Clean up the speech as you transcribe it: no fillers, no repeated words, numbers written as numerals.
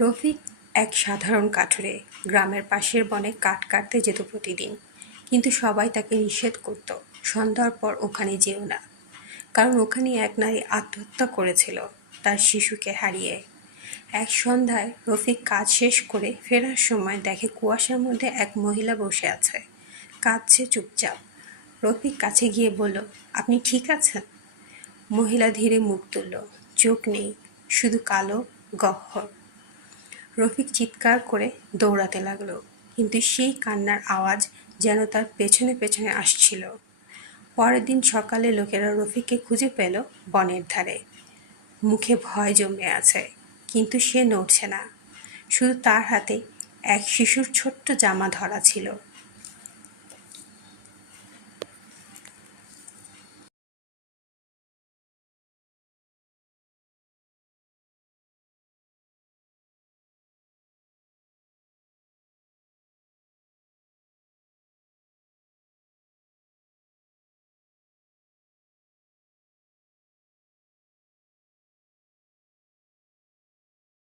রফিক এক সাধারণ কাঠুরে, গ্রামের পাশের বনে কাঠ কাটতে যেত প্রতিদিন। কিন্তু সবাই তাকে নিষেধ করত, সন্ধ্যার পর ওখানে যেও না, কারণ ওখানে এক নারী আত্মহত্যা করেছিল তার শিশুকে হারিয়ে। এক সন্ধ্যায় রফিক কাজ শেষ করে ফেরার সময় দেখে কুয়াশার মধ্যে এক মহিলা বসে আছে, কাঁদছে চুপচাপ। রফিক কাছে গিয়ে বলল, আপনি ঠিক আছেন? মহিলা ধীরে মুখ তুলল, চোখ নেই, শুধু কালো গহ্বর। রফিক চিৎকার করে দৌড়াতে লাগলো, কিন্তু সেই কান্নার আওয়াজ যেন তার পেছনে পেছনে আসছিল। পরের দিন সকালে লোকেরা রফিককে খুঁজে পেল বনের ধারে। মুখে ভয় জমে আছে, কিন্তু সে নড়ছে না। শুধু তার হাতে এক শিশুর ছোট্ট জামা ধরা ছিল।